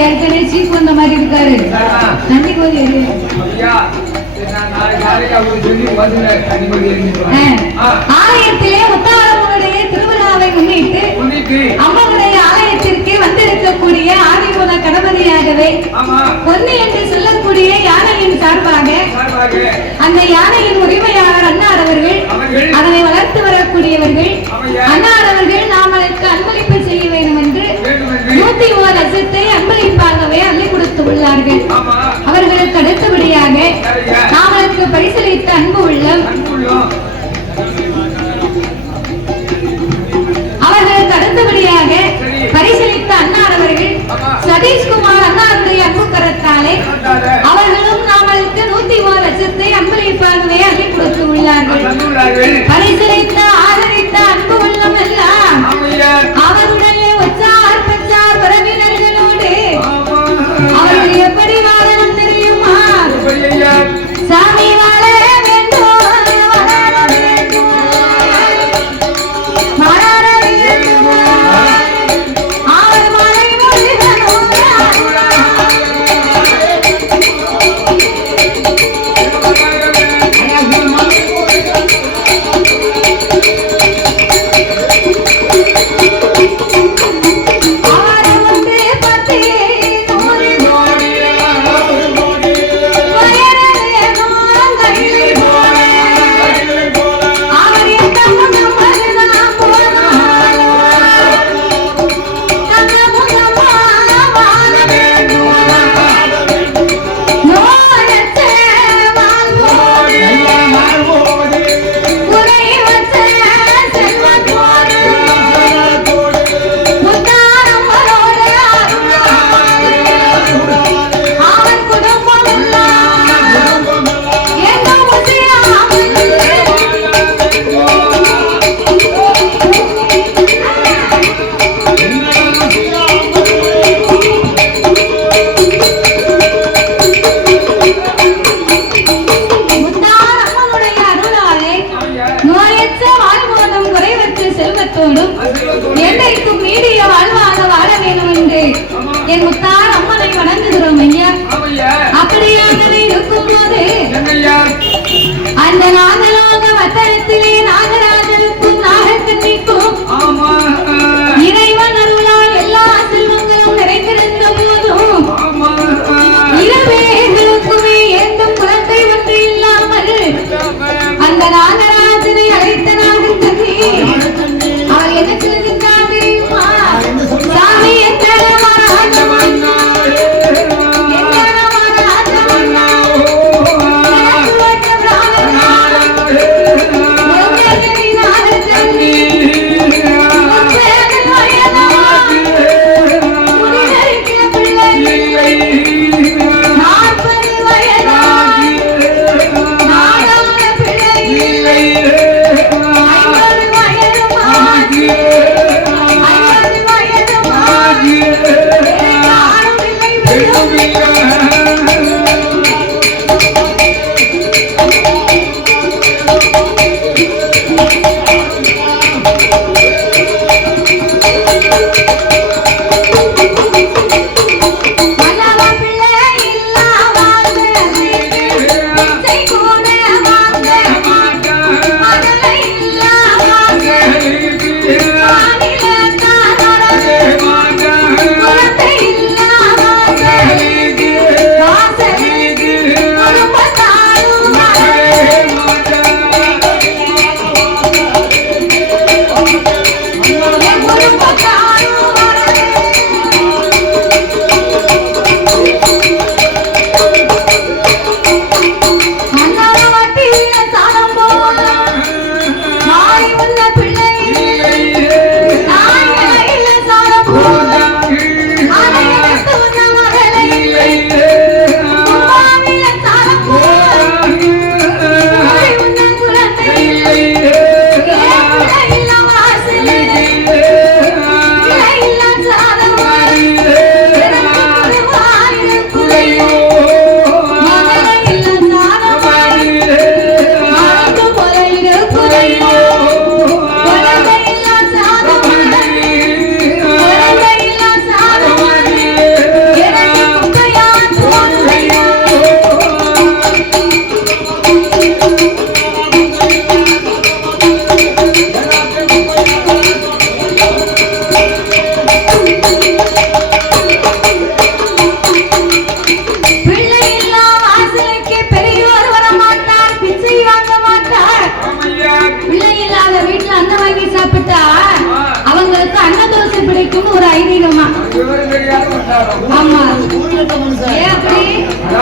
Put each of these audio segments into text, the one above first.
ஏற்கனவே சீப் வந்த மாதிரி இருக்காரு. தண்ணி கோதி ஆலயத்திலே முத்தாரம்மனுடைய திருவிழாவை முன்னிட்டு அம்மனுடைய ஆலயத்திற்கு வந்திருக்கக்கூடிய ஆதிமூல கணபதியாகவே பொன்னி என்று சொல்லக்கூடிய யானையின் சார்பாக அந்த யானையின் உரிமையாளர் அன்னார் அவர்கள் அதனை வளர்த்து வரக்கூடியவர்கள் அன்னார் அவர்கள் நாமளுக்கு அன்பளிப்பு செய்ய வேண்டும் என்று 101 லட்சத்தை அன்பளிப்பாகவே அள்ளி கொடுத்து உள்ளார்கள். அவர்களுக்கு அடுத்தபடியாக நாமளுக்கு பரிசளித்த அன்பு உள்ளம் அவர்களுக்கு அடுத்தபடியாக பரிசளித்த அன்னார் அவர்கள் சதீஷ்குமார் அன்னாருடைய அன்பு கரத்தாலே அவர்களும் நாமளுக்கு 101 லட்சத்தை அன்பளிப்பாகவே அள்ளி கொடுத்து உள்ளார்கள். பரிசளித்த ஆதரித்த அன்பு உள்ளம் எல்லாம் அவருடைய உச்சார் பெற்றார் உறவினர்களோடு அவர்கள் எப்படி வாழணும் தெரியுமா? சாமி வாழ வேண்டும் வளர வேண்டும் மலர வேண்டும் அவர் மலை மொழிகளும் வயர வேணும்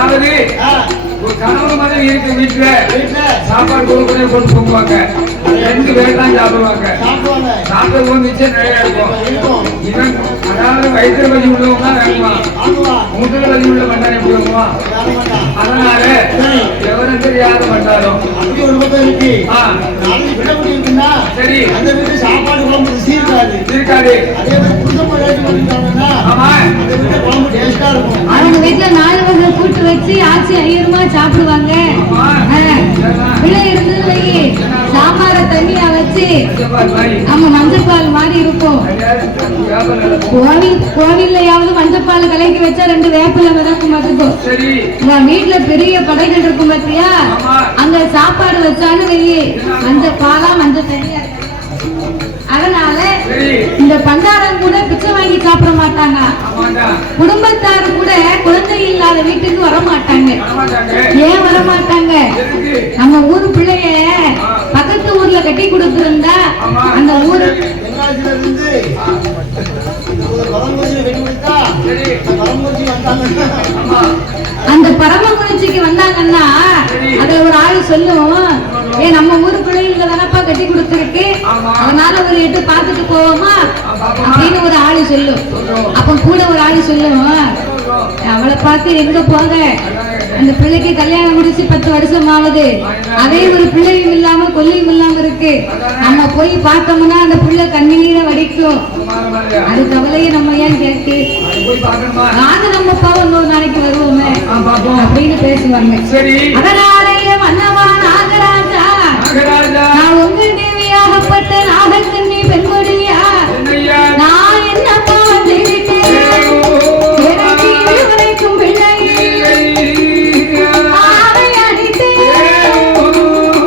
அதாவது ஒரு கணவன் மனைவி இருக்க வீட்டுல சாப்பாடு கொடுக்கணும் கொண்டு போவாங்க. 2 பேர் தான் சாப்பிடுவாங்க. சாப்பிட்டு மிச்சம் நிறைய இருக்கும். இவன் அதாவது வயிற்று வலி உள்ளவங்க வேணுவான், முதுகு வலி உள்ள வந்தானே எப்படி வருவான். அதனால எவரும் தெரியாத வந்தாலும் சரி அந்த வீட்டு சாப்பாடு குழம்பு இருக்காது. ஆமா குழம்பு டேஸ்டா இருக்கும். அவங்க வீட்டுல 4 வகை கூட்டு வச்சு ஆச்சி ஐயருமா சாப்பிடுவாங்க. பிள்ளை இருந்தது சாம்பார தண்ணியா வச்சு நம்ம மஞ்சப்பால் மாதிரி இருக்கும். கோவில்லையாவது மஞ்சப்பால் கலக்கி வச்சா 2 வேப்பில மிதக்கும் பார்த்துக்கோ. வீட்டுல பெரிய படைகள் இருக்கும் பாத்தியா, அங்க சாப்பாடு வச்சாலும் வெளியே மஞ்சப்பாலா மஞ்சள் தண்ணியா இருக்கு. அதனால இந்த பண்டாரம் கூட பிச்சை வாங்கி சாப்பிட மாட்டாங்க. குடும்பத்தாரு கூட குழந்தை இல்லாத வீட்டுக்கு வர மாட்டாங்க. ஏன் வர மாட்டாங்க? நம்ம ஊரு பிள்ளைய பக்கத்து ஊர்ல கட்டி கொடுத்திருந்தா அந்த ஊரு அந்த பரமக்குறிச்சிக்கு வந்தாங்கன்னா அத ஒரு ஆளு சொல்லும், ஏ நம்ம ஊரு பிள்ளைங்க தானப்பா கட்டி கொடுத்துருக்கு, அதனால ஒரு 8 பார்த்துட்டு போவோமா அப்படின்னு ஒரு ஆளு சொல்லும். அப்ப கூட ஒரு ஆளு சொல்லும், அவளை பார்த்து எங்க போக, அந்த பிள்ளைக்கு கல்யாணம் முடிச்சு 10 வருஷம் ஆகுது, அதே ஒரு பிள்ளையும் இல்லாம கொல்லையும் இல்லாம இருக்கு, நம்ம போய் பார்த்தோம்னா அந்த பிள்ளை கண்ணீரை வடிக்கும், அது கவலையை நம்ம ஏன் கேட்டு அது நம்ம பாவம் ஒரு நாளைக்கு வருவோமே அப்படின்னு பேசுவாங்க. அதனாலேயே மன்னவா நாகராஜா, நான் உங்க தேவியாகப்பட்ட நாகக்கண்ணி பெண்மொழியா, நான் என்ன பாவம் செய்துட்டேன், எனக்கு இதுவரைக்கும் பிள்ளை ஆவை அடித்து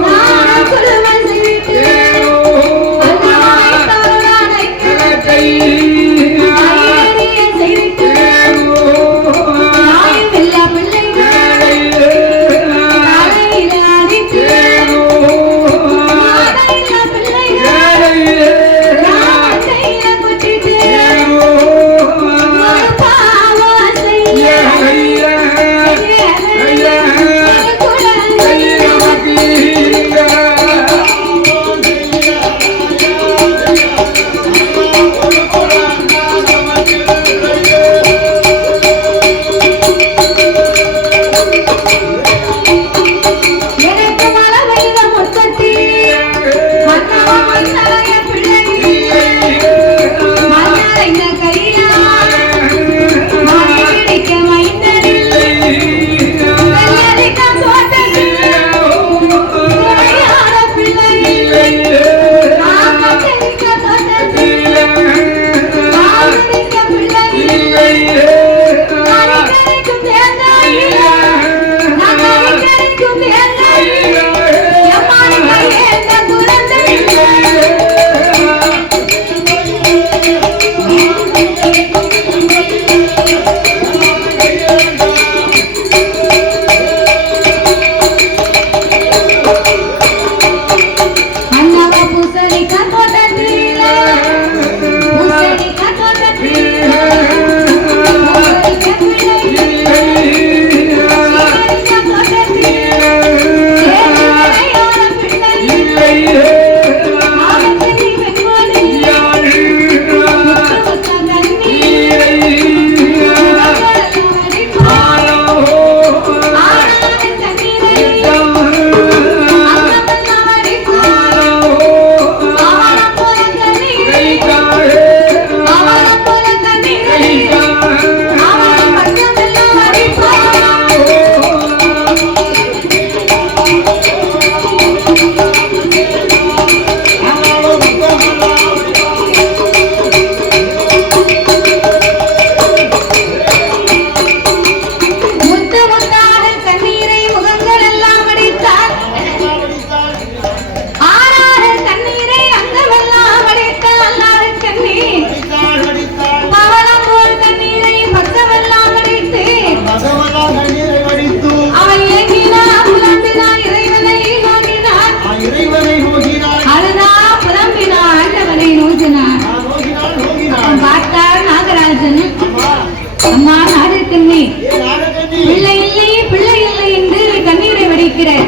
நான் குடும்பம் செய்துட்டேன், அண்ணாவை தவறானை கையெறிய செய்துட்டேன், நான் எல்லா பிள்ளைகள்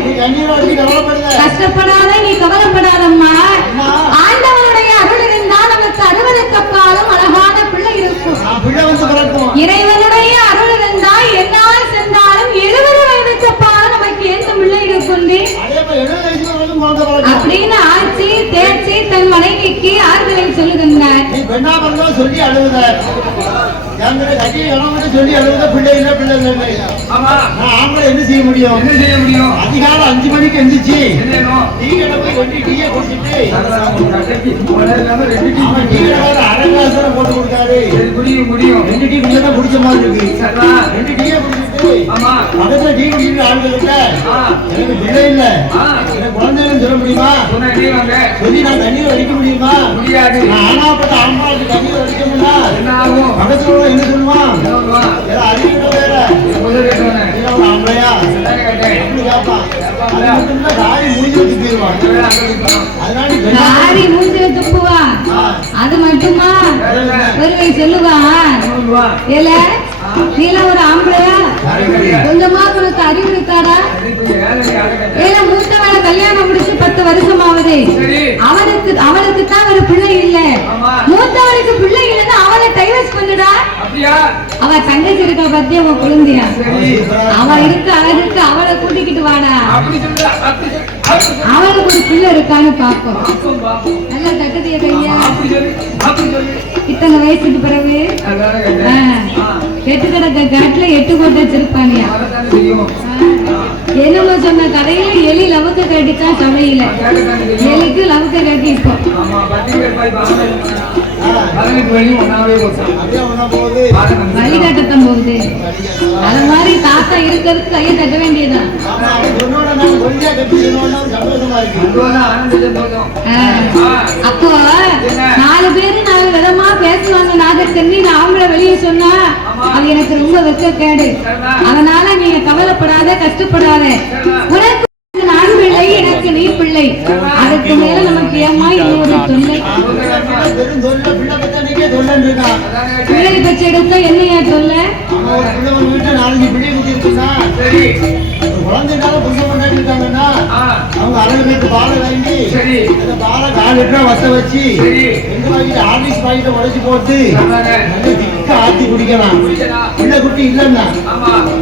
நீ கண்ணீர் வடிச்சு கவலைப்படுத. கஷ்டப்படாத, நீ கவலைப்படாதம்மா. அம்மா, ஆண்டவனுடைய அருள் இருந்தால் நமக்கு 60க்கு அப்பாலும் அழகான பிள்ளை இருக்கும். பிள்ளை வந்து பிறக்கும். இறைவனுடைய அருள் இருந்தால் என்னால் சென்றாலும் 70 வயதுக்கு அப்பாலும் நமக்கு எந்த பிள்ளை இருக்கும் அதே மாதிரி 70 வயசுல வரைக்கும் குழந்தை பிறக்கும். அப்படின்னு ஆட்சி தேர்ச்சி தன் மனைவிக்கு ஆறுதலை சொல்லுகின்றார். நீ பெண்ணா பிறந்தா சொல்லி அழுவுத. என்கிட்ட கட்டி கணவன் சொல்லி அழுவுத. பிள்ளை இல்லை, பிள்ளை இல்லை. ஆமா, நான் ஆம்பளை என்ன செய்ய முடியும்? என்ன செய்ய முடியும்? அதிகாலை 5 மணிக்கு எந்திரிச்சு என்னணும்? டீ கடை போய் 2 டீயை குடிச்சிட்டு கடைக்கு முதல்ல 2 டீ அவன் டீ கடைக்காரர் அரை கிளாஸ் தான் போட்டு கொடுத்தாரு. முடியும் 2 டீ குடிச்சா குடிச்ச மாதிரி இருக்கு. சரிடா. 2 டீயை குடிச்சிட்டு ஆமா, பக்கத்துல டீ குடிச்சிட்டு ஆளுங்க இல்ல. எனக்கு பிள்ளை இல்ல, எனக்கு குழந்தைன்னு சொல்ல முடியுமா? சொன்ன நீ வாங்க. சொல்லி நான் தண்ணீர் அடிக்க முடியுமா? முடியாது. நான் ஆனாப்பட்ட அம்மாவுக்கு தண்ணீர் அடிக்க முடியல. என்ன ஆகும்? பக்கத்துல உள்ள என்ன சொல்லுவான்? என்ன பண்ணுவான்? ஏதோ அறிவிட்ட வேற முதல் கேட்டவனே நீ ஒரு ஆம்பளையா எல்லாரும் கேட்டேன். அப்படி கேட்பான். அது மட்டும் இல்ல, காரி முடிஞ்சு வச்சு போயிருவான். அதனால நீ பெண்ணா காரி மூஞ்சில துப்புவா. அது மட்டுமா ஒருவை சொல்லுவா, ஏல நீலாம் ஒரு ஆம்பளையா? கொஞ்சமா உனக்கு அறிவு இருக்காடா? ஏல மூத்தவள கல்யாணம் முடிச்சு 10 வருஷம் ஆகுது. அவளுக்கு தான் ஒரு பிள்ளை இல்ல. மூத்தவளுக்கு பிள்ளை இல்லைன்னு அவளை டைவர்ஸ் பண்ணுடா. அவ தங்கச்சி இருக்கா பத்தியா, உன் குழந்தையா? அவ இருக்கு அழகுக்கு அவளை கூட்டிக்கிட்டு வாடா. அவளுக்கு ஒரு பிள்ளை இருக்கான்னு பாப்போம். நல்லா தட்டத்தைய கையா. இத்தனை வயசுக்கு பிறகு எட்டு கிடக்க காட்டுல 8 கோட்டை வச்சிருப்பானியா? என்னமோ சொன்ன கடையில எலி லவுக்க கட்டித்தான் சமையல. எலிக்கு லவுக்க கட்டி இப்போ அப்படியே ஒண்ணா போகுது. வழிகாட்டத்தான் போகுது. அது மாதிரி தாத்தா இருக்கிறதுக்கு கையை தட்ட வேண்டியதுதான். ஆமா, அவன் சொன்னோட நான் கொஞ்சம் கட்டி சொன்னோட சந்தோஷமா இருக்கு. அப்போ 4 பேரு 4 விதமா பேசுவாங்க. நாகத்தண்ணி ஆம்பளை வெளியே சொன்னா அது எனக்கு ரொம்ப வெட்கக்கேடு. அதனால நீங்க கவலைப்படாத, கஷ்டப்படாத. உனக்கு நான் பிள்ளை, எனக்கு நீ பிள்ளை. அதுக்கு மேல நமக்கு ஏமா இன்னொரு தொல்லை? வெறும் தொல்லை, பிள்ளை பத்தா நீக்கே தொல்லைன்னு இருக்கான். பிள்ளை பச்சை எடுத்தா என்னையா தொல்லை? ஆமா, ஒரு பிள்ளை ஒரு வீட்டுல 4 பிள்ளை குத்தி இருக்குன்னா, ஒரு குழந்தைனால புருஷன் கொண்டாடி இருக்காங்கன்னா, அவங்க அழகுக்கு பாலை வாங்கி அந்த பாலை 4 லிட்டரா வத்த வச்சு 2 பாக்கெட் ஹார்லிக்ஸ் பாக்கெட்டை உடைச்சு போட்டு நல்லா திக்கா ஆத்தி குடிக்கலாம். பிள்ளை குட்டி இல்லைன்னா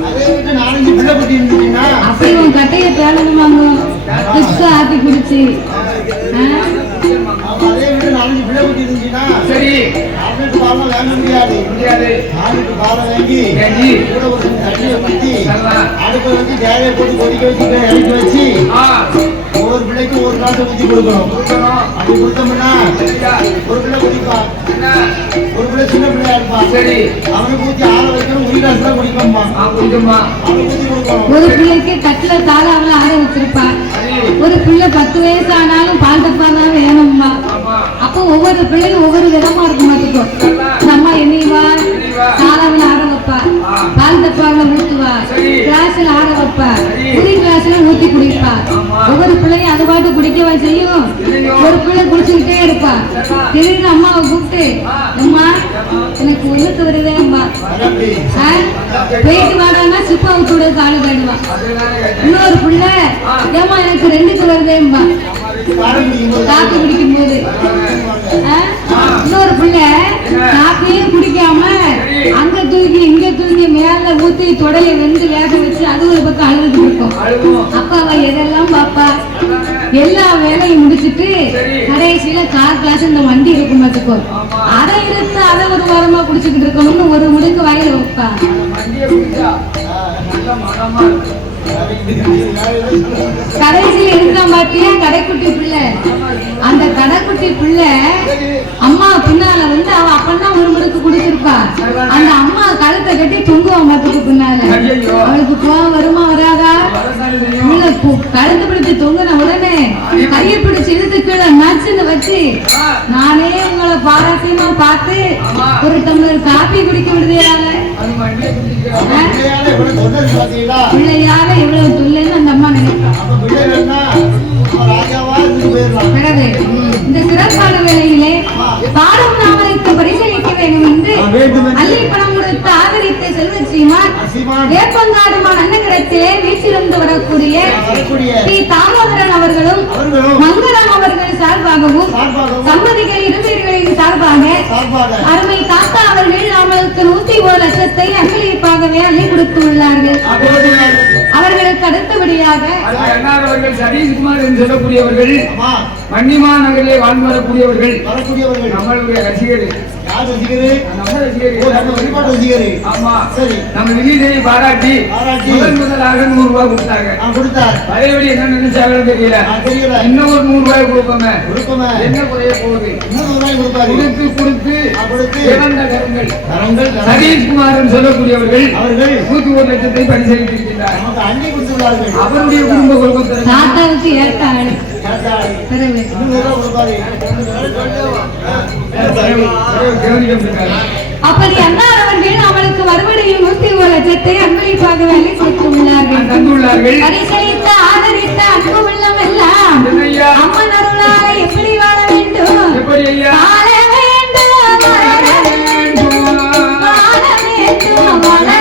அதே வீட்டு 4-5 பிள்ளை குட்டி இருந்துச்சுன்னா அப்படி உன் கட்டைய பேலணுமாங்க திக்கா ஆத்தி குடிச்சு. அதே வீட்டு 4-5 பிள்ளை குட்டி இருந்துச்சுன்னா ஹார்லிக்ஸ் பாலை வாங்க முடியாது. ஹார்லிக்ஸ் பாலை வாங்கி கூட ஒரு தண்ணியை ஊற்றி அடுப்பை வச்சு தேவையை போட்டு கொதிக்க வச்சு இறக்கி வச்சு ஒவ்வொரு பிள்ளைக்கும் ஒரு கிளாஸ் ஊற்றி கொடுக்கணும். அப்படி கொடுத்தோம்னா ஒரு பிள்ளை குடிப்பா, ஒரு பிள்ளை சின்ன பிள்ளையா இருப்பா. அவனுக்கு ஊற்றி ஆற வைக்கணும். ஒரு கிளாஸ் தான் குடிப்போம்மா. அவனுக்கு ஊற்றி கொடுக்கணும். ஒரு பிள்ளைக்கு தட்டுல தாளாவில் ஆற வச்சிருப்பா. ஒரு பிள்ளை 10 வயசு ஆனாலும் பால் டப்பா தான் வேணும்மா. அப்போ ஒவ்வொரு பிள்ளையும் ஒவ்வொரு விதமா இருக்க மாட்டேங்கும். அம்மா என்னைவா தாளாவில் ஆற வைப்பா, பால் டப்பாவில் ஊத்துவா, கிளாஸ்ல ஆற வைப்பா, புரி கிளாஸ்ல ஊத்தி குடிப்பா. ஒவ்வொரு பிள்ளையும் அது பாட்டு குடிக்கவா செய்யும். ஒரு பிள்ளை குடிச்சுக்கிட்டே இருப்பா. திடீர்னு அம்மாவை கூப்பிட்டு, அம்மா எனக்கு உள்ளுக்கு வருதே அம்மா, போயிட்டு வாடான்னா சிப்பா விட்டு காலு காடுவா. இன்னொரு பிள்ளை ஏமா எனக்கு 2க்கு வருதேம்பா காப்பி குடிக்கும் போது. இன்னொரு பிள்ளை காப்பியே குடிக்காம அங்க தூக்கி இங்க தூக்கி மேல ஊத்தி தொடையை வெந்து வேக வச்சு அது ஒரு பக்கம் அழுதுட்டு இருக்கும். அப்ப அவ எதெல்லாம் பாப்பா, எல்லா வேலையும் முடிச்சுட்டு கடைசியில கார் கிளாஸ் இந்த வண்டி இருக்கும் பார்த்துக்கோ, அதை எடுத்து அதை ஒரு வாரமா குடிச்சுக்கிட்டு இருக்கணும்னு ஒரு முடுக்கு வாயில வைப்பா. கடைசியில இருக்கான் பாத்தியா கடைக்குட்டி பிள்ளை. அந்த கடைக்குட்டி பிள்ளை அம்மா பின்னால வந்து அவ அப்பதான் ஒரு முடுக்கு குடிச்சிருப்பா. அந்த அம்மா கழுத்தை கட்டி தொங்குவான் மத்துக்கு பின்னால. அவளுக்கு கோவம் வருமா வராதா? கழுத்து பிடிச்சு தொங்குன உடனே கையை பிடிச்சு இழுத்து கீழே நச்சுன்னு வச்சு, நானே உங்களை பாராட்டியமா பார்த்து ஒரு டம்ளர் காப்பி குடிக்க விடுதையால பிள்ளையால எவ்வளவு தொல்லைன்னு அந்த அம்மா நினைப்பா. இந்த சிறப்பான வேளையிலே பாடும் நாவலுக்கு பரிசீலிக்க வேண்டும் என்று அள்ளி பணம் கொடுத்து ஆதரித்த செல்வ சீமான் வேப்பங்காடுமான அன்னகரத்திலே வீச்சிருந்த வரக்கூடிய பி தாமோதரன் அவர்களும் மங்களம் அவர்கள் சார்பாகவும் சம்மதிகள் இருவர்களின் சார்பாக அருமை தாத்தா அவர்கள் நம்மளுக்கு 101 லட்சத்தை அன்பளிப்பாகவே அள்ளி கொடுத்து உள்ளார்கள். அவர்களுக்கு அடுத்தபடியாக அவர்கள் சதீஷ்குமார் என்று சொல்லக்கூடியவர்கள் வன்னிமா நகரிலே வாழ்ந்து வரக்கூடியவர்கள் நம்மளுடைய ரசிகர்கள். நம்ம விஜய் பாராட்டி முதலாக 100 ரூபாய் கொடுத்தாங்க. பழையபடி என்ன நினைச்சாங்க தெரியல. இன்னும் ஒரு 100 ரூபாய் கொடுப்போமே என்ன குறைய போகுது. கொடுத்து இறந்த கரங்கள் சதீஷ்குமார் சொல்லக்கூடியவர்கள் 101 லட்சத்தை பரிசளித்திருக்கிறார். அவருடைய குடும்ப குடும்பத்தினர் தாத்தாவுக்கு ஏற்காடு அப்படி அண்ணா அவர்கள் அவளுக்கு மறுபடியும் 101 லட்சத்தை அன்பளிப்பாக வேலை கொடுத்துள்ளார்கள். பரிசளித்த ஆதரித்த அன்பு உள்ளம் எல்லாம் அம்மன் அருளாக எப்படி வாழ வேண்டும் வாழ வேண்டும் வளர வேண்டும் வாழ வேண்டும் வளர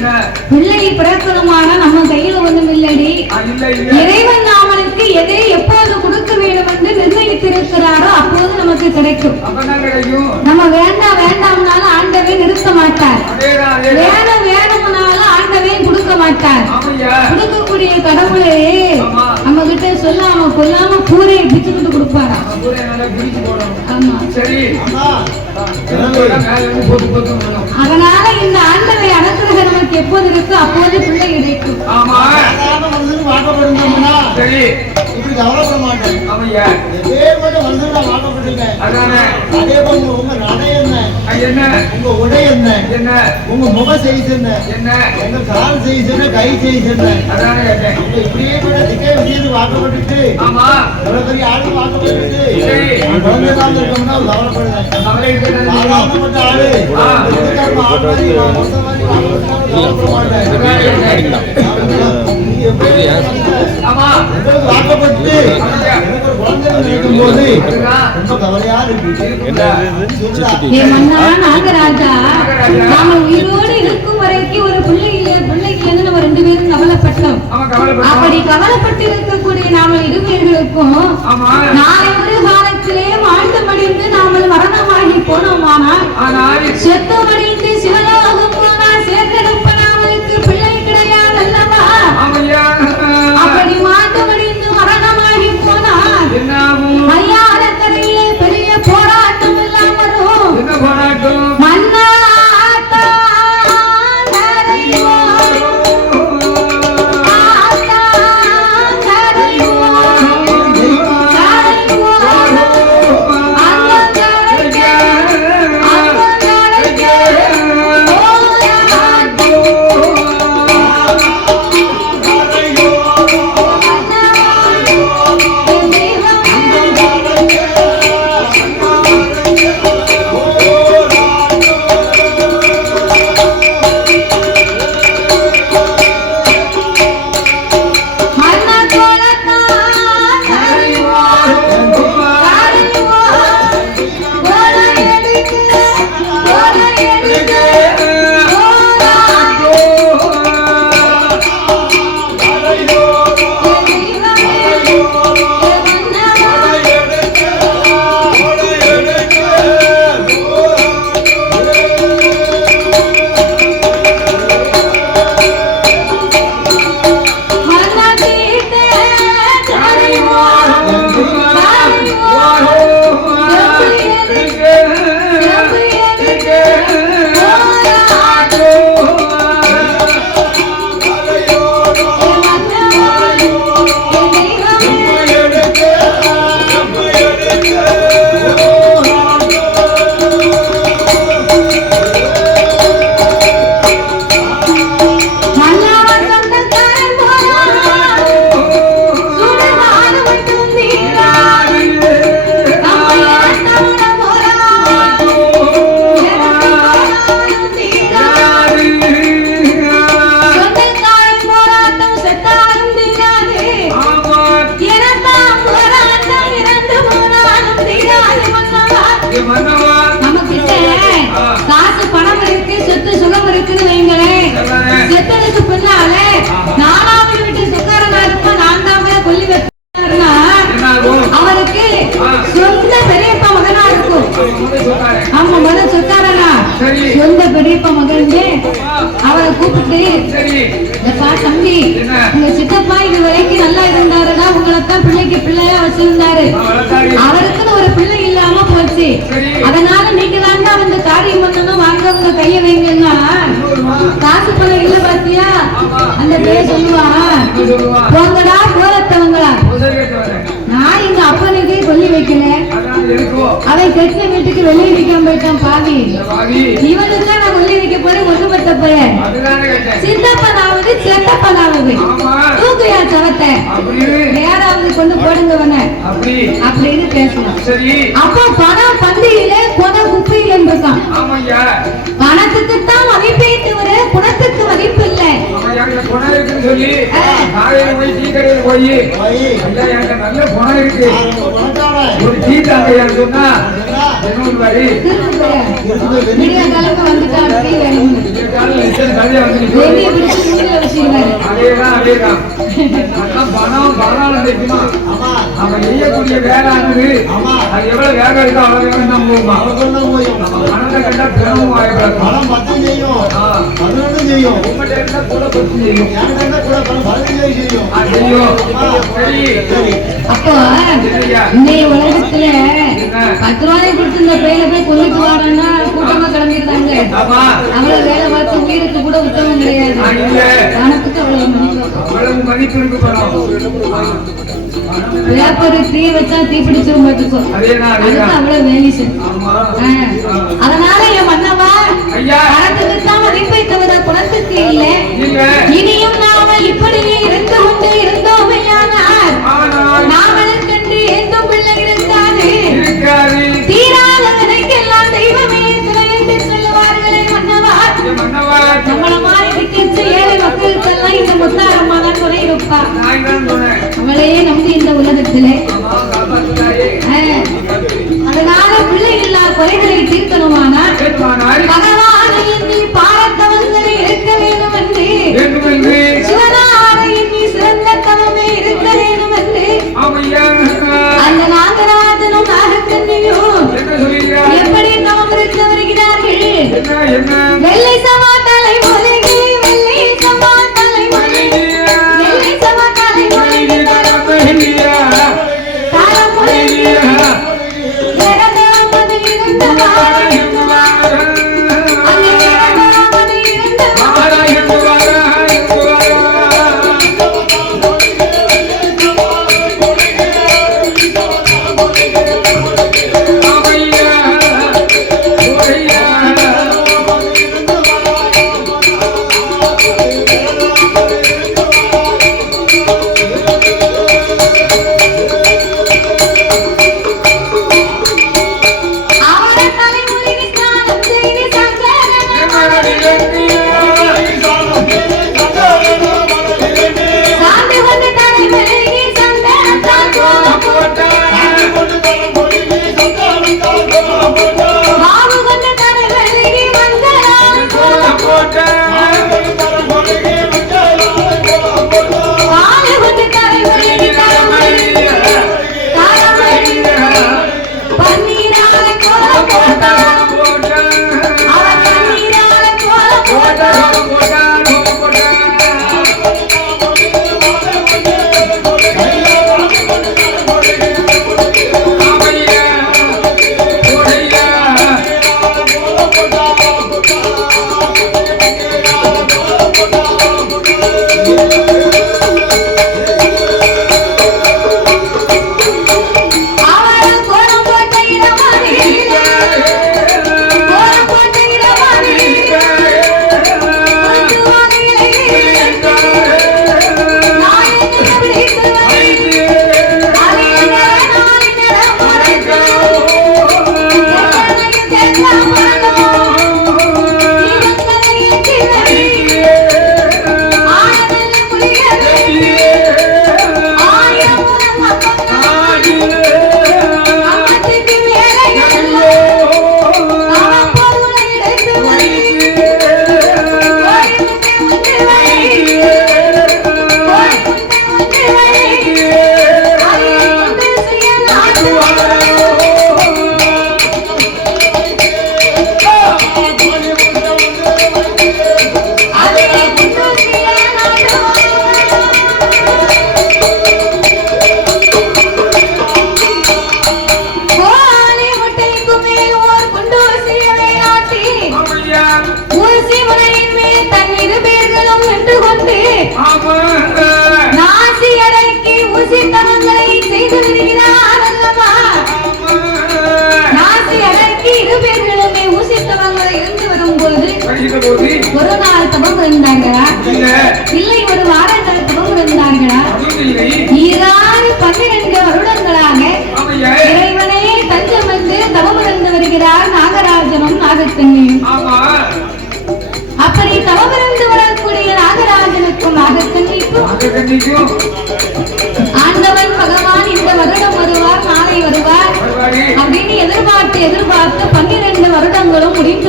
என்ன பிள்ளை பிறக்கணுமான நம்ம கையில ஒண்ணும் இல்லடி. இல்ல இறைவன் நாமனுக்கு எதை எப்போது கொடுக்க வேண்டும் என்று நிர்ணயித்திருக்கிறாரோ அப்போது நமக்கு கிடைக்கும். அப்பதான் கிடைக்கும். நம்ம வேண்டாம் வேண்டாம்னாலும் ஆண்டவே நிறுத்த மாட்டார். வேணும் வேணும்னாலும் ஆண்டவே கொடுக்க மாட்டார். கொடுக்கக்கூடிய கடவுளே நம்ம கிட்ட சொல்லாம கொல்லாம கூரையை பிச்சுக்கிட்டு கொடுப்பாரா? ஆமா. சரி. அதனால இந்த ஆண்டவை அனுக்கிரகம் நமக்கு எப்போது இருக்கு அப்போது பிள்ளை கிடைக்கும். சரி. இப்படி கவலைப்பட மாட்டேன். அதே போல உங்க நடை என்ன, உங்க உடை என்ன, உங்க முக செய்து என்ன, உங்க கால் செய்து கை செய்து இப்படியே கூட திக்கே விஷயத்துக்கு வாக்கப்பட்டு எவ்வளவு பெரிய ஆளு வாக்கப்பட்டு குழந்தைதான் இருக்கோம்னா கவலைப்படுறேன். ஆளு வாக்கப்பட்டு போது ரொம்ப கவலையா இருக்கு. நாகராஜா, நாம உயிரோடு இருக்கும் வரைக்கும் ஒரு பிள்ளை இல்லைன்னு நம்ம 2 பேரும் கவலைப்பட்டோம். அப்படி கவலைப்பட்டு இருக்கக்கூடிய நாம இருவர்களுக்கும் நாளை ஒரு காலத்திலே வாழ்ந்து மடிந்து நாமல் மரணமாகி போனோமானால் செத்து மடிந்து சிவலோகம் போனால் சேர்த்தெடுப்ப நாமளுக்கு பிள்ளை கிடையாது அல்லவா? அப்படி மாண்டு மடிந்து மரணமாகி போனால் மையார கரையிலே பெரிய போராட்டம் எல்லாம் வரும். மன்னா சொந்த பெரியப்பா மகன்வே அவரை கூப்பிட்டு தம்பி உங்க சித்தப்பா இது வரைக்கும் நல்லா இருந்தாருன்னா உங்களைத்தான் பிள்ளைக்கு பிள்ளையா வச்சிருந்தாரு. அவருக்குன்னு ஒரு பிள்ளை இல்லாம போச்சு. அதனால நீங்க தாண்டா வந்து காரியம் பண்ணணும், வாங்க உங்க கைய வைங்கன்னா காசு பணம் இல்ல பாத்தியா அந்த பேர் சொல்லுவான். போங்கடா கோலத்தவங்களா, நான் எங்க அப்பனுக்கு சொல்லி வைக்கல, அவன் கெட்ட வீட்டுக்கு வெளியே வைக்காம போயிட்டான் பாவி. இவனுக்கு நான் கொல்லி வைக்க போறேன் ஒட்டுமொத்த போறேன். சித்தப்பனாவது செத்தப்பனாவது தூக்குயா சவத்தை யாராவது கொண்டு போடுங்கவன அப்படின்னு பேசணும். அப்போ பணம் பந்தியில கொன குப்பையில் இருக்கான். பணத்துக்கு தான் மதிப்பே தவிர குணத்துக்கு மதிப்பு இல்லை. சொல்லி போய் டீ கடையில் போய் நல்ல குணம் இருக்கு ஒரு தீட்டாங்க சொன்னா என்ன வரி விடிய காலமா வந்துட்டான் அதேதான் பணம் பணம் தெரியுமா அவன் செய்யக்கூடிய வேலையானது அது எவ்வளவு வேகம் இருக்கோ அவ்வளவு தான் போகுமா நம்ம பணத்தை கண்டா தினமும் ஆயிடும் பணம் 10 செய்யும் 11 செய்யும் உங்கள்கிட்ட இருந்தா கூட 10 செய்யும் கூட 15 செய்யும் சரி அப்போ இன்னைய உலகத்துல 10 ரூபாய் கொடுத்து இந்த பையில போய் கொண்டுட்டு வாடன்னா கூட்டமா கிளம்பிடுறாங்க. அவ்வளவு வேலை பார்த்து உயிருக்கு கூட உத்தமம் கிடையாது. பணத்துக்கு அவ்வளவு மதிப்பு இருக்கு. வேப்பரு தீ வச்சா தீ பிடிச்சிரும் பார்த்துக்கோ. அதுக்கு அவ்வளவு வேலை செய்யும். அதனால என் மன்னவா பணத்துக்கு தான் மதிப்பை தவிர குணத்துக்கு இல்லை. இனியும் நாம இப்படியே இருந்து கொண்டு இருந்தோம். நாமளுக்கென்று ஏந்தும் பிள்ளை இருந்தாரு தீராத வினைக்கெல்லாம் தெய்வமே துணை என்று சொல்லுவார்களே மன்னவா. நம்மள மாதிரி திக்கச்சு ஏழை மக்களுக்கெல்லாம் இந்த முத்தாரம்மா தான் துணை இருப்பா. அவளையே நம்பி இந்த உலகத்திலே அதனால பிள்ளை இல்லா குறைகளை தீர்க்கணுமானா பகவான எண்ணி பாரத்தவங்களை இருக்க வேண்டும் என்று சிவனார எண்ணி சிறந்த தவமே இருக்க வேண்டும் என்று அந்த நாகராஜனும் நாகக்கண்ணியும் எப்படி தவம் இருக்க வருகிறார்கள். வெள்ளை சமா தலை முருகி வெள்ளை சமா தலை முருகி வெள்ளை சமா தலை முருகி தரம் முருகி தரம் முருகி ஜெகதேவமது இருந்த அங்கே ஜெகதேவமது இருந்த ஒரு நாள் தபம் இருந்தாங்களா இல்லை ஒரு வாரங்கள் தபம் இருந்தாங்களா 12 வருடங்களாக இறைவனே தஞ்சம் வந்து தபம் இருந்து வருகிறார் நாகராஜனும் நாகக்கண்ணியும். அப்படி தவம் இருந்து வரக்கூடிய நாகராஜனுக்கும் நாகக்கண்ணிக்கும் ஆண்டவன் பகவான் இந்த வருடம் வருவார் நாளை வருவார்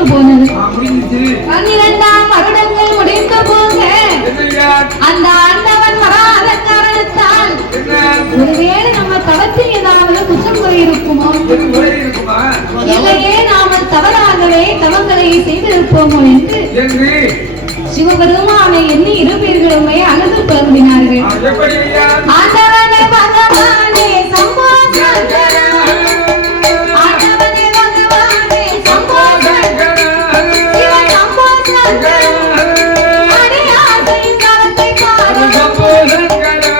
முடிந்து போனது. முடிஞ்சிச்சு. 12ஆம் வருடங்கள் முடிந்து போக அந்த ஆண்டவன் வராத காரணத்தால் ஒருவேளை நம்ம தவத்தில் ஏதாவது குற்றம் குறை இருக்குமோ, இல்லையே நாம தவறாகவே தவங்களை செய்திருப்போமோ என்று சிவபெருமானை எண்ணி இருவர்களுமே அழுது புலம்பினார்கள். ஆண்டவனே பகவானே சம்போ சங்கரா, ஆண்டவனே பகவானே சம்போ சங்கரா, சிவ சம்போ சங்கரா, அடியார் செய்யும் தவத்தை பாரு சம்போ சங்கரா,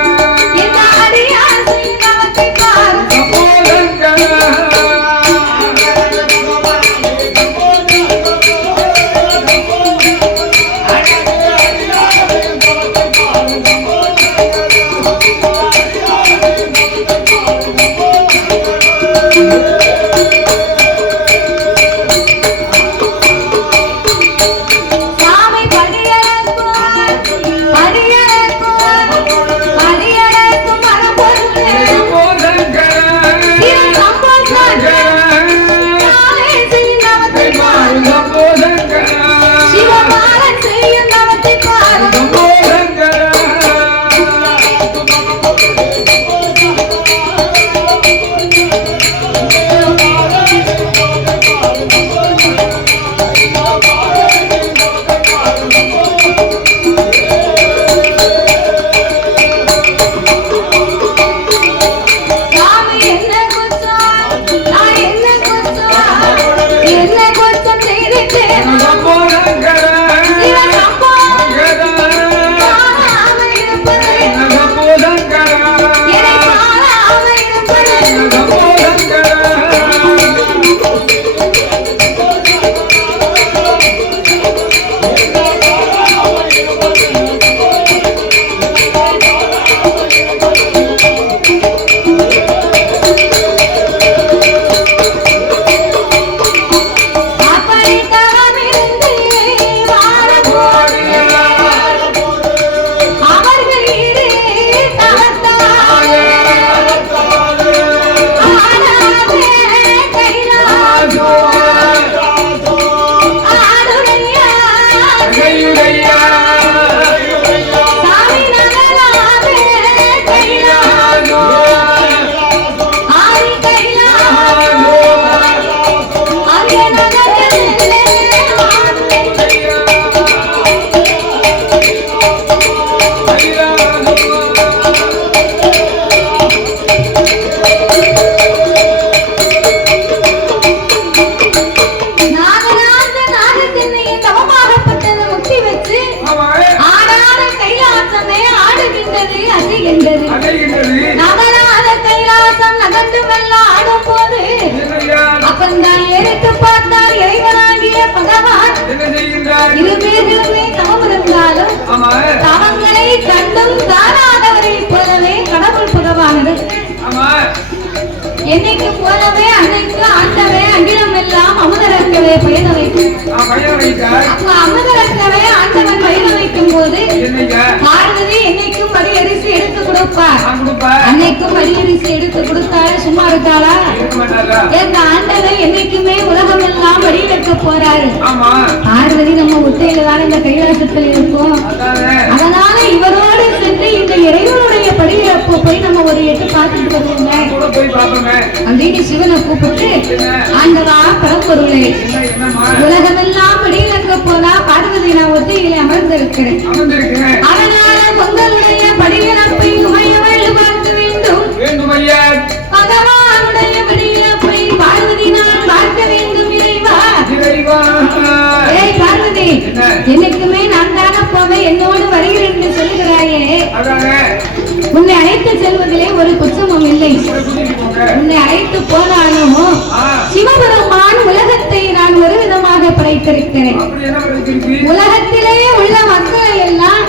இந்த அடியார் செய்யும் தவத்தை பாரு சம்போ சங்கரா. சாமி படியளக்கும் மரபொருளே சிவ சம்போ சங்கரா, நாளே செய்யும் தவத்தை பாரு சம்போ சங்கரா, சிவபாலன் செய்யும் தவத்தை பாரு சம்போ சங்கரா. சாமி என்ன குற்றம், நான் என்ன குற்றம் செய்திட்டேன் சம்போ சங்கரா, சிவ சம்போ காணாம இருப்பது, சம்போ சங்கரா, என்னை காணாம இருப்பது, சம்போ சங்கரா. அப்படி தவமிருந்து வாழப்போது அவர்கள் இரு தவத்தால் ஆடாதே கைலாசம் ஆடுகையா சாமி நகராதே கைலாசம் ஆடி கைலாசம் அங்கே நகரிலே வாழும் நாகத்தின்னையும் தவமாகப்பட்டது முத்தி வச்சு ஆடாத கைலாசமே ஆடுகின்றது அசைகின்றது. நகராத கைலாசம் நகர்ந்துமெல்லாம் ஆடும் போது அப்பந்தான் எடுத்து பார்த்தால் இறைவனாகிய பகவான் இருவேர்களுமே தவம் இருந்தாலும் தவங்களை கண்டும் காணாதவரை போலவே கடவுள் பகவானது என்னைக்கு போலவே அன்னைக்கு ஆண்டவே அகிலம் எல்லாம் அமுதரக்கவே பயிர வைக்கும். அப்ப அமுதரக்கவே ஆண்டவன் பயிர வைக்கும் போது பார்வதி என்னைக்கும் படியரிசி எடுத்து கொடுப்பார். அன்னைக்கும் படியரிசி எடுத்து கொடுத்தாரு சும்மா இருக்காளா? எங்க ஆண்டவர் என்னைக்குமே உலகம் எல்லாம் வழி வைக்க போறாரு. பார்வதி நம்ம ஒத்தையில தான் இந்த கைலாசத்தில் இருக்கும். அதனால இவரோடு சென்று இந்த இறைவனுடைய படியிறப்பு போய் நம்ம ஒரு எட்டு பார்த்துட்டு வருவோங்க அப்படின்னு சிவனை கூப்பிட்டு, ஆண்டவா பரம்பொருளை உலகமெல்லாம் படியிலக்க போனா பார்வதி நான் ஒத்தையிலே அமர்ந்திருக்கிறேன். அதனால உங்களுடைய படியிறப்பை உமையவள் பார்க்க வேண்டும். பகவானுடைய படியிறப்பை பார்வதி நான் பார்க்க வேண்டும் இறைவா. ஏய் பார்வதி, என்னைக்குமே நான் தானே போவேன், என்னோடு வருகிறேன் என்று சொல்லுகிறாயே, உன்னை அழைத்து செல்வதிலே ஒரு குற்றமும் இல்லை. உன்னை அழைத்து போனாலும் சிவபெருமான் உலகத்தை நான் ஒரு விதமாக படைத்திருக்கிறேன். உலகத்திலே உள்ள மக்களை எல்லாம்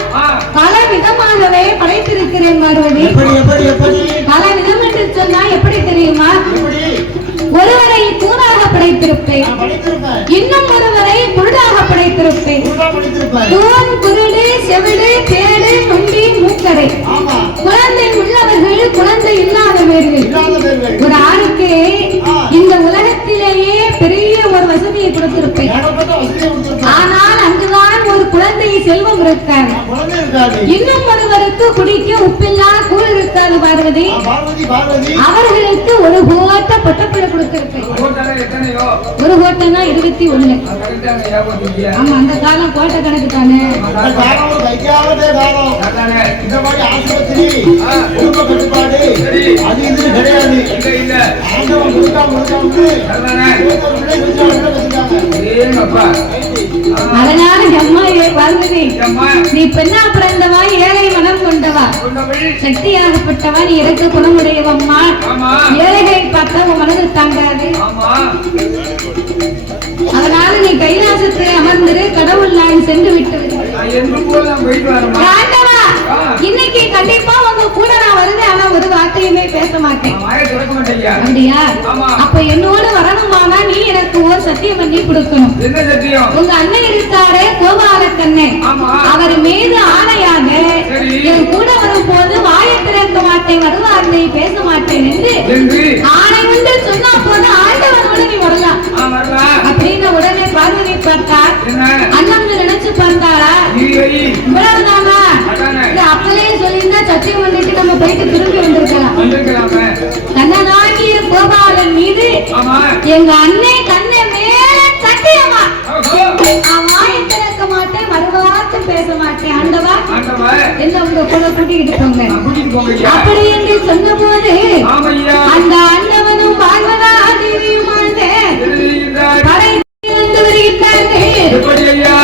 குழந்தை இருக்காது. இன்னும் ஒருவருக்கு குடிக்க உப்பில்லா கூழ் இருக்காது பார்வதி. பார்வதி பார்வதி அவர்களுக்கு ஒரு கோட்டை பொட்டப்பிள்ளை கொடுத்திருக்கு. கோட்டை எத்தனையோ? ஒரு கோட்டைனா 21. ஆமா, அந்த காலம் கோட்டை கணக்கு தானே. அந்த காலம் வைக்காதே காலம். அதானே. இந்த மாதிரி ஆஸ்பத்திரி குடும்ப கட்டுப்பாடு அது இது கிடையாது. இல்ல ஆண்டவன் கொடுக்காம அதானே. ஒரு பிள்ளை வச்சுட்டாங்க. ஏங்கப்பா. அதனால அம்மா பார்வதி, அம்மா நீ பெண்ணா பிறந்தவா, ஏழை மனம் கொண்டவா, கொண்டவள். சக்தியாகப்பட்டவா, நீ இறக்க குணமுடையவம்மா. ஆமா ஏழைகளை பார்த்தா உன் மனது தாங்காது. ஆமா. அதனால நீ கைலாசத்தை அமர்ந்திரு, கடவுள் நான் சென்று விட்டு நான் என்று போல நான் போயிட்டு வரேன். ஆண்டவா, இன்னைக்கு கண்டிப்பா உங்க கூட நான் வருவேன். ஆனா ஒரு வார்த்தையுமே பேச மாட்டேன். வாயை திறக்க மாட்டேயா? அப்படியா? ஆமா. அப்ப என்னோட வரணுமானா நீ எனக்கு ஒரு சத்தியம் பண்ணி கொடுக்கணும். என்ன சத்தியம்? உங்க அண்ணன் இருக்காரே கோபாலக்கண்ணன், ஆமா. அவர் மீது ஆணையாக சரி. என் கூட வரும்போது வாயை திறக்க மாட்டேன், வருவார்த்தை பேச மாட்டேன் என்று ஆணை உண்டு சொன்னா போது ஆண்டவனோட நீ வரலாம் வரலாம் அப்படின்னு உடனே பார்வதி பார்த்தார். என்ன அண்ணன் நினைச்சு பார்த்தாரா? இவ்வளவுதானா? இல்ல அப்பவே சொல்லியிருந்தா சத்தியம் பண்ணிட்டு நம்ம போயிட்டு திரும்பி வந்திருக்கலாம். வந்திருக்கலாமே. கண்ணனாகிய கோபாலன் மீது ஆமா. எங்க அண்ணே கண்ணை மேல சத்தியமா ஓஹோ. வாயை திறக்க மாட்டேன், மறுவார்த்தை பேச மாட்டேன். ஆண்டவா, ஆண்டவா என்ன உங்க கூட கூட்டிக்கிட்டு போங்க. கூட்டிட்டு போங்கய்யா. அப்படி என்று சொன்ன போது ஆமையா. அந்த ஆண்டவனும் பார்வதா தேவியுமான எழுதுகிறாய். படை வந்து வருகின்றார்கள். எப்படி ஐயா?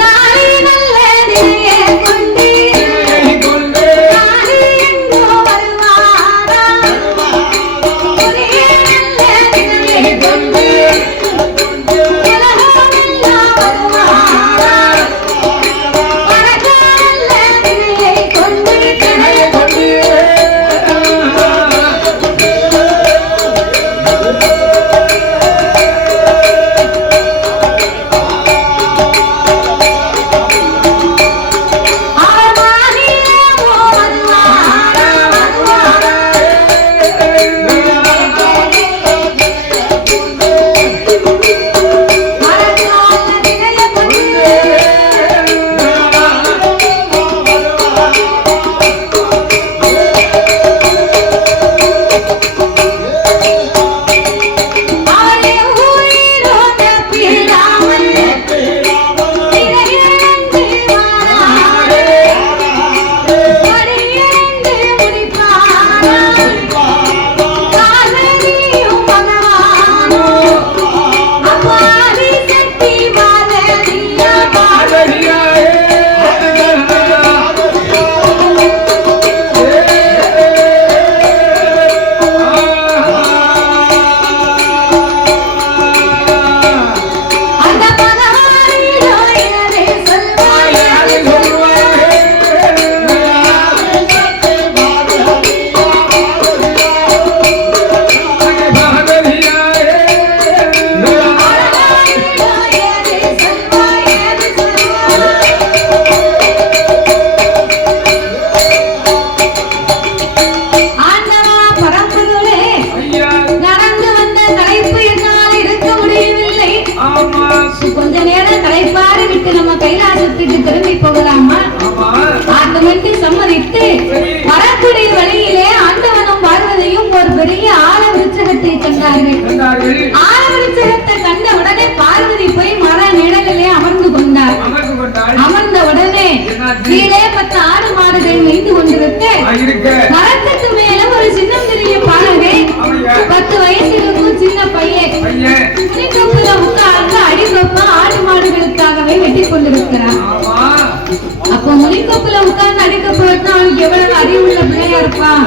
நாளை நல்ல நிலையை கொண்டு கொண்டு நாளை எங்கோ வருவாரா, ஒரே நல்ல நிலையை கொண்டு உலகமெல்லாம் வருவாரா, வணக்க நல்ல நிலையை கொண்டு என்னைய கொண்டு அவர் வானிலேயோ வருவாரா, வருவாரா, வணக்க நல்ல நிலையை கொண்டு அவரே உயிரோட பிதாமல் இறையெழுந்து வாராரே, படியெழுந்து முடிப்பாரா, காதலியும் பகவானோ, அப்பாவி சக்தி மாதவியா அழகியாயே. அந்த பகவானிடோ எனவே சொல்வாயே பகவானிடோ எனவே சொல்வாயே ஆண்டவா பரம்பொருளே, நடந்து வந்த களைப்பு என்னால் இருக்க முடியவில்லை. கொஞ்ச நேரம் களைப்பாறு விட்டு நம்ம கைலாசத்துக்கு திரும்பி போகலாமா? ஆட்டமிட்டு சம்மதித்து வரக்கூடிய வழியிலே ஆண்டவனும் பார்வதியும் ஒரு பெரிய ஆல விருட்சகத்தை கண்டார்கள். ஆல விருட்சகத்தை கண்ட உடனே பார்வதி போய் மர நிழலிலே அமர்ந்து கொண்டார். அமர்ந்த உடனே கீழே 10 ஆடு மாடுகள் மேய்ந்து கொண்டிருக்க மரத்துக்கு மேல ஒரு சின்னம் தெரிய பாலகை 10 வயசு இருக்கும் சின்ன பையன் முனிக்கப்புல உட்கார்ந்து அடிக்கொப்ப ஆடு மாடுகளுக்காகவே வெட்டி கொண்டிருக்கிறான். அப்ப முனிக்கப்புல உட்கார்ந்து அடிக்கொப்ப வெட்டினா அவனுக்கு எவ்வளவு அறிவுள்ள பிள்ளையா இருப்பான்.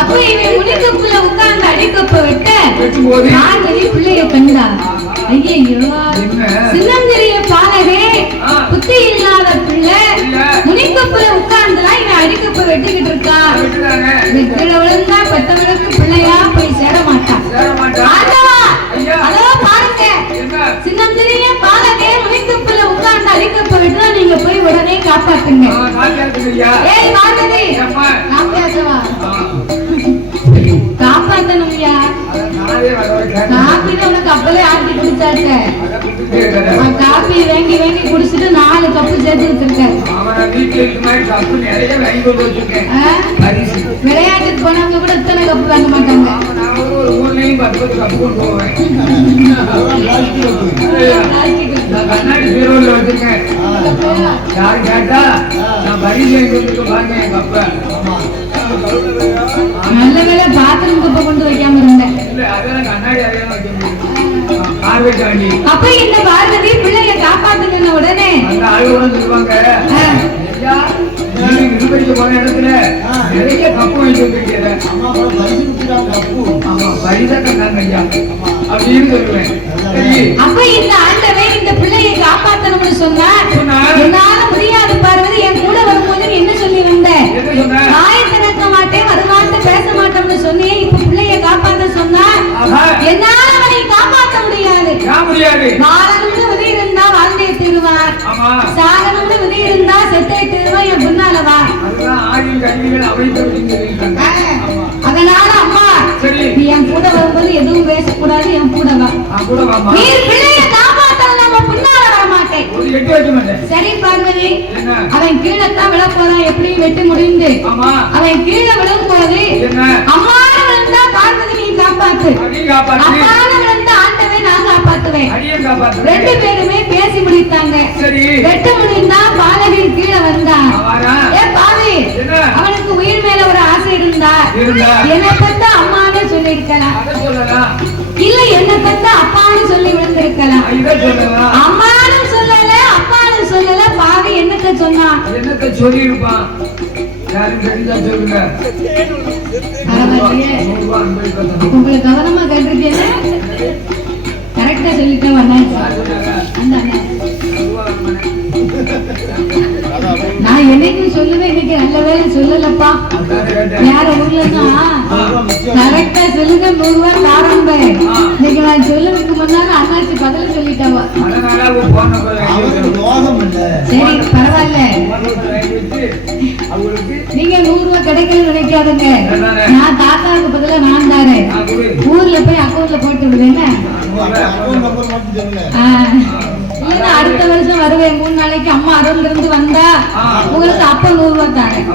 அப்ப இவன் முனிக்கப்புல உட்கார்ந்து அடிக்கொப்ப வெட்ட பார்வதி பிள்ளைய கண்டா. ஐயோ, சின்னந்திரிய பாலகே, புத்தி இல்லாத பிள்ளை, முனிக்கப்புல உட்கார்ந்துலாம் இவன் அடிக்கப்ப வெட்டிக்கிட்டு இருக்கா. வெட்டில விழுந்தா பெத்தவளுக்கு பிள்ளையா போய் சேர மாட்டான். ஆண்டவா, அதோ பாருங்க, சின்னந்திரிய பாலகே முனிக்கப்புல உட்கார்ந்து அடிக்கப்ப வெட்டினா நீங்க போய் உடனே காப்பாத்துங்க. ஏய் பார்வதி, காப்பாத்தவா, காப்பாத்தணும்யா. காப்பின்னு உனக்கு அப்பலே ஆட்டி குடிச்சாச்சே. இருக்கு மாதிரி கப்பு நிறைய வாங்கி கொண்டு வச்சிருக்கேன். பரிசு. விளையாட்டுக்கு போனவங்க கூட இத்தனை கப்பு வாங்க மாட்டாங்க. நான் ஒரு ஊர்லயும் 10 கப்பு கொண்டு போவேன். நான் கண்ணாடி பீரோல வச்சிருக்கேன். யாரு கேட்டா நான் பரிசு வாங்கி கொண்டு வாங்க என் கப்ப. நல்ல வேலை பாத்ரூம் கப்ப கொண்டு வைக்காம இருந்தேன். இல்ல அதெல்லாம் கண்ணாடி அறையெல்லாம் வைக்க முடியும். பார்வைக்கு வேண்டி. அப்ப இந்த பார்வதி பிள்ளைய காப்பாத்துன உடனே அந்த ஆளுநர் சொல்லுவாங்க, ஐயா நீங்க விருப்படிக்க போன இடத்துல நிறைய கப்பு வாங்கி வந்திருக்கீங்க. ஆமா பரிசா கண்டாங்க ஐயா அப்படின்னு சொல்லுவேன். சரி. அப்ப இந்த ஆண்டவன் இந்த பிள்ளையை காப்பாத்தணும்னு சொன்னா என்னால முடியாது பார்வதி, என் கூட வரும்போது நீ என்ன சொல்லி வந்த? என்ன சொன்ன? தாய் திறக்க மாட்டேன், வருவார்த்தை பேச மாட்டோம்னு சொன்னேன். இப்ப பிள்ளைய காப்பாத்த சொன்னா என்னால அவனை காப்பாற்ற முடியாது. முடியாது. வாழணும்னு விதி இருந்தா வாழ்ந்தே தீருவார், சாகணும்னு விதி இருந்தா செத்தே தீருவான். என் பின்னால வா. அதனால அம்மா நீ என் கூட வரும்போது எதுவும் பேசக்கூடாது, என் கூட வா. நீ பிள்ளைய காப்பாற்ற நம்ம பின்னால வர மாட்டேன். சரி பார்வதி, அவன் கீழத்தான் விழ போறான். எப்படி வெட்டு முடிந்து அவன் கீழே விழும் போது அம்மான விழுந்தா பார்வதி நீ காப்பாத்து, அம்மான விழுந்தா ஆண்டவே நான் காப்பாத்துவேன். ரெண்டு பேருமே பேசி முடித்தாங்க. வெட்டு முடிந்தா பாலவி கீழே வந்தா. ஏ பாவி, அவனுக்கு உயிர் மேல ஒரு ஆசை இருந்தா என்னை பத்த அம்மான்னு சொல்லி இருக்கலாம், இல்ல என்னை பத்த அப்பான்னு சொல்லி விழுந்திருக்கலாம். அம்மானு சொல்லல அப்பான்னு சொல்லல. பாவி என்னத்த சொன்னா? என்னத்த சொல்லி இருப்பான்? யாரும் தெரிஞ்சா சொல்லுங்க. உங்களுக்கு கவனமா கேட்டிருக்கேன், கரெக்டா சொல்லிட்டேன். நான் என்னைக்கும் சொல்லுவேன், இன்னைக்கு நல்ல வேலை சொல்லலப்பா. வேற ஊர்லன்னா கரெக்டா சொல்லுங்க, 100 ரூபாய் ஆரம்ப. இன்னைக்கு நான் சொல்லுறதுக்கு முன்னால அண்ணாச்சி பதில் சொல்லிட்டாவா. சரி பரவாயில்ல, நீங்க 100 ரூபாய் கிடைக்கல நினைக்காதுங்க. நான் தாத்தாவுக்கு பதிலா நான் தாரேன். ஊர்ல போய் அக்கௌண்ட்ல போட்டு விடுவேன். அடுத்த வருஷம் வருவேன். 3 நாளைக்கு அம்மா அருள்ல இருந்து வந்தா உங்களுக்கு அப்ப 100 ரூபாய் தாரேன்.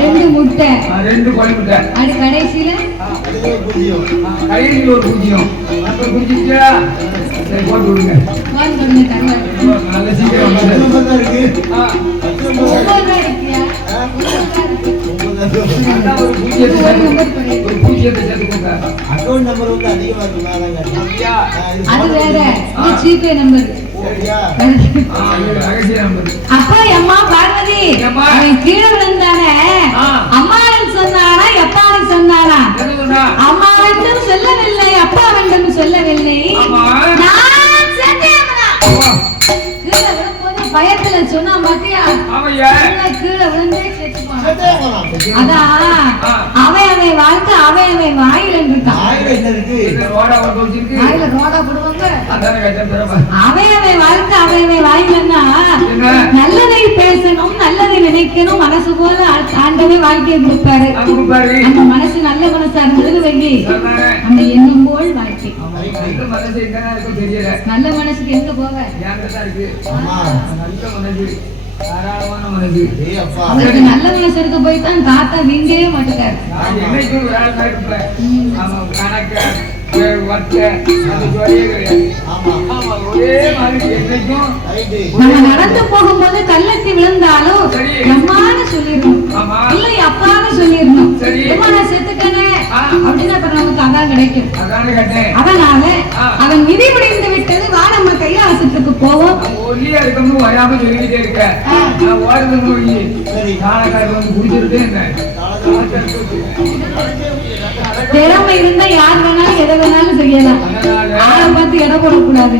2 முட்டை, 2 கோழி முட்டை, அது கடைசியில கடைசியில் ஒரு பூஜ்ஜியம் போட்டு விடுங்க. நல்ல சீக்கிரம் ஒரு பூஜ்ஜியத்தை சேர்த்துக்கோங்க. அக்கௌண்ட் நம்பர் வந்து அதிகமா இருக்கு. அது வேற, இது ஜிபே நம்பர். அப்பா அம்மா பார்வதி அவன் கீழே விழுந்தானே, அம்மான்னு சொன்னாரா எப்பான்னு சொன்னாரா? அம்மா வேண்டும் சொல்லவில்லை, அப்பா வேண்டும் சொல்லவில்லை. நான் கீழே விழும்போது பயத்துல சொன்னா பாத்தியா, கீழே விழுந்தே செத்துப்பான். அதான் அவன் வாழ்க்கை அவன் வாயில இருக்கான். வாயில ரோடா போடுவாங்க. அவன் வாழ்க்கை அவன் வாயிலன்னா நல்லதை பேசணும், நல்லதை நினைக்கணும். மனசு போல ஆண்டவே வாழ்க்கையை கொடுப்பாரு. அந்த மனசு நல்ல மனசா இருந்தது வெங்கி நம்ம எண்ணும் போல் வாழ்க்கை. நல்ல மனசுக்கு எங்க போக? அவருக்கு நல்ல மனசு இருக்க போய் தான் தாத்தா வீண்டே மாட்டுக்காரு. நம்ம நடந்து போகும்போது கல்லத்தி விழுந்தாலும் அம்மான்னு சொல்லிடணும், இல்லை அப்பான்னு சொல்லிடணும். நான் செத்துக்கனே அப்படின்னா நமக்கு அதான் கிடைக்கும். அதனால அவன் விதி முடிந்து விட்டது. வா நம்ம கைலாசத்துக்கு போவோம். வராம சொல்லிக்கிட்டே இருக்க திறமை இருந்தா யார் வேணாலும் எதை வேணாலும் செய்யலாம். ஆளை பார்த்து எடை போடக்கூடாது.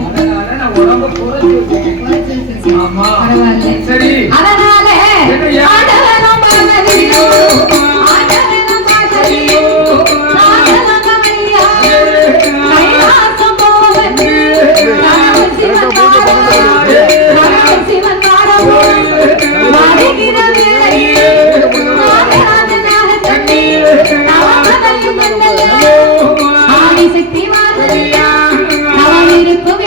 பரவாயில்ல. அதனால சக்தி இருக்கும்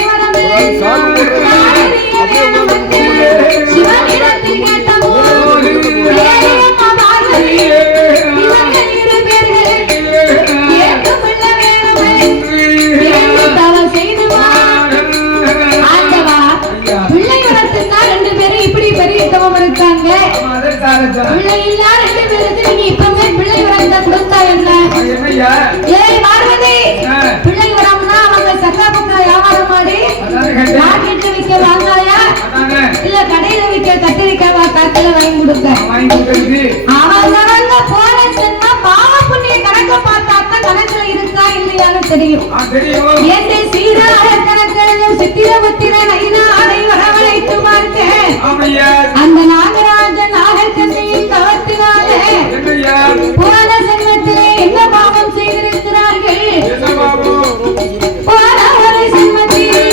கேட்டேன். மார்க்கெட்ல விற்க வாங்காயா அதானே. இல்ல கடையில விற்க கத்திரிக்காய் கத்தில வாங்கி கொடுக்க வாங்கி கொடுத்தது. அவங்க போன சொன்னா பாவ புண்ணிய கணக்க பார்த்தாத்தான் கணக்குல இருக்கா இல்லையான்னு தெரியும். தெரியும். ஏந்தை சீராக கணக்கெழுதும் சித்திர புத்திர நயினாரை வரவழைத்து பார்த்தேன். ஆமையா. அந்த நாகராஜன் நாகக்கண்ணியின் தவத்தினாலே என்னையா? போன ஜென்மத்திலே என்ன பாவம் செய்திருக்கிறார்கள்? என்ன பாவம்? போன ஒரு ஜென்மத்திலே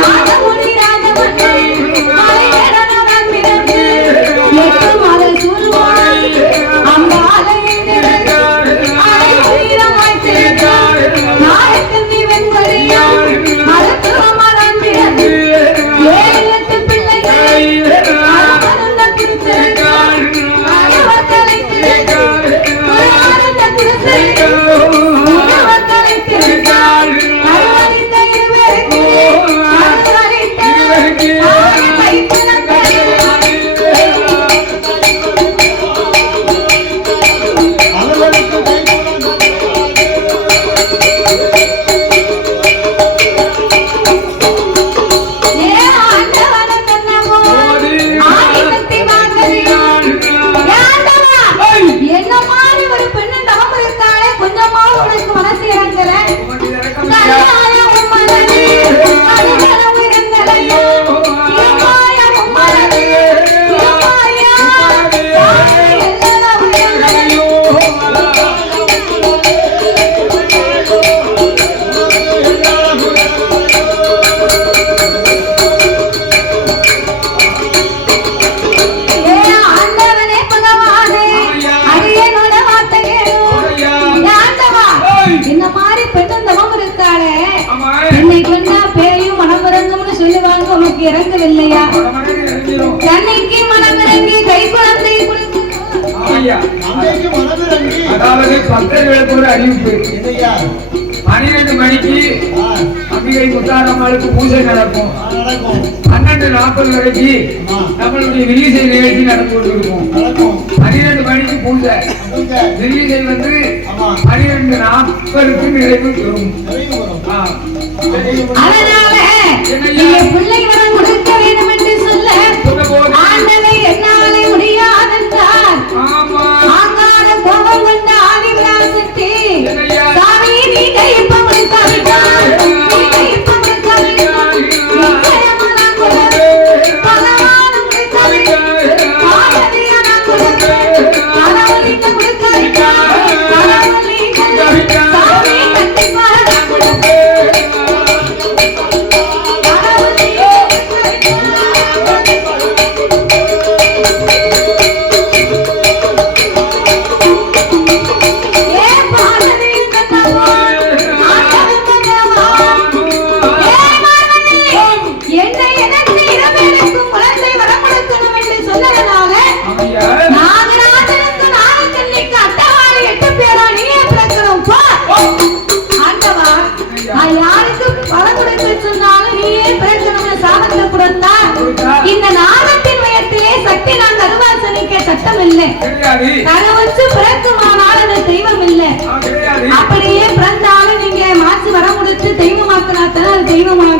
நாகமுனி ராஜமன்னன் மலையேறனவன் பிறந்து 8 மாத சூழ்வாய் அந்த ஆலயத்தில் ஆயிரமாய் திரிந்தார். நாகக்கண்ணி வெண்கொடியால் மருத்துவமரம் பிறந்து 7-8 பிள்ளைகளை அருமருந்த கொடுத்திருந்தார். அருவத்தலை திறந்தார். அருமருந்த கொடுத்திருந்தார். உணவத்தலை திறந்தார். அருவறிந்த இருவருக்கு அருவறிந்த ஆறு கைப்பிணங்களை அளவெடுத்து என்ன மாதிரி ஒரு பெண்ணு தவம் இருக்காளே கொஞ்சமாவது உனக்கு மனசு இறங்கல இந்த மாதிரி பெண்ணும் தவம் இருக்காளே என்னை கொண்டா பேரையும் மனம் இறங்கும்னு சொல்லுவாங்க. உனக்கு இறங்கவில்லையா? தன்னைக்கு மனம் இறங்கி கை குழந்தை அன்னைக்கு மனதிறங்கி அதாவது பக்தர்களுக்கு ஒரு அறிவிப்பு. என்னையா? 12 மணிக்கு அம்பிகை முத்தாரம்மாளுக்கு பூஜை நடக்கும். நடக்கும் 12:40 வரைக்கும் நம்மளுடைய விரிசை நிகழ்ச்சி நடந்து கொண்டிருக்கும். நடக்கும் 12 மணிக்கு பூஜை. விரிசை வந்து 12:40க்கு நிறைவு பெறும். அதனால நீங்க பிள்ளை வரம் கொடுக்க வேண்டும் என்று சொல்ல ஆண்டவை என்னாலே முடியாதென்றார். ஆங்கார கோபம் கொண்ட ஆதிவிராசக்தி சாமி நீங்க இப்ப முடித்தாவிட்டார். நீங்க இப்ப முடித்தாவிட்டார். நிச்சயமான குழந்தை பகவான் முடித்தாவிட்டார். பாரதியான குழந்தை கடவுளிக்க கொடுத்தாவிட்டார். கடவுளிக்க சாமி கண்டிப்பாக கொடுத்தார். இந்த நாகத்தின் வயத்திலே சக்தி நான் கருவாசனிக்க சட்டம் இல்லை. கருவச்சு பிறக்குமானால் அது தெய்வம் இல்லை. அப்படியே பிறந்தாலும் நீங்க மாற்றி வர முடிச்சு தெய்வமாக்கினாத்தான் அது தெய்வமாக